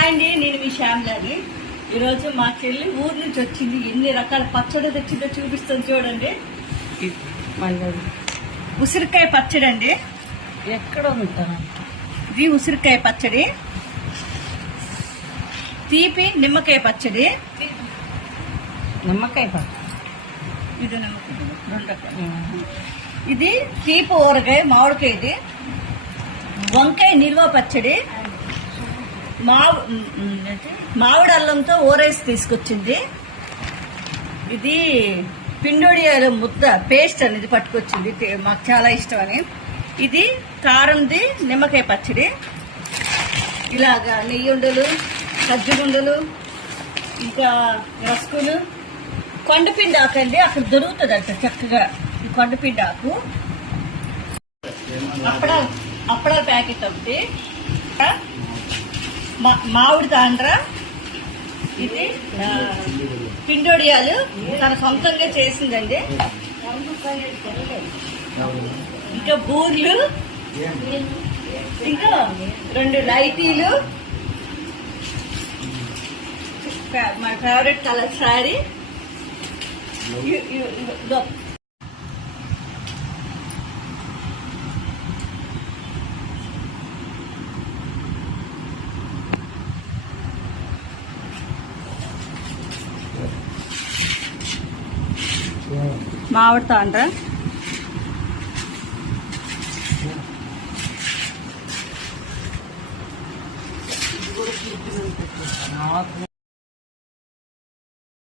Hi అండి, నేను మీ శ్యామ్లాని. ఈరోజు మా చెల్లి ఊరు నుంచి వచ్చింది. ఎన్ని రకాల పచ్చడి తెచ్చిందో చూపిస్తాను చూడండి. ఉసిరికాయ పచ్చడి అండి. ఎక్కడ ఉంటాను ఇది ఉసిరికాయ పచ్చడి, తీపి నిమ్మకాయ పచ్చడి, నిమ్మకాయ పచ్చడి, ఇది నిమ్మకాయ, ఇది తీపి ఊరగాయ మామిడికాయది, వంకాయ నిల్వ పచ్చడి, మామిడి అల్లంతో ఓరేసి తీసుకొచ్చింది. ఇది పిండొడియాల ముద్ద పేస్ట్ అనేది పట్టుకొచ్చింది, మాకు చాలా ఇష్టం అని. ఇది కారంది నిమ్మకాయ పచ్చడి. ఇలాగా నెయ్యి ఉండలు, కజ్జిగుండలు, ఇంకా రస్కులు, కొండపిండి ఆకు అండి. అక్కడ దొరుకుతుంది అంట చక్కగా ఈ కొండపిండి ఆకు. అప్పడాల ప్యాకెట్ ఒకటి, మామిడి తాండ్ర, ఇది పిండొడియాలు తన సొంతంగా చేసిందండి. ఇంకా బూర్లు, ఇంకా 2 లైటీలు, మా ఫేవరెట్ కలర్ శారీ. మామిడి తాండ్ర,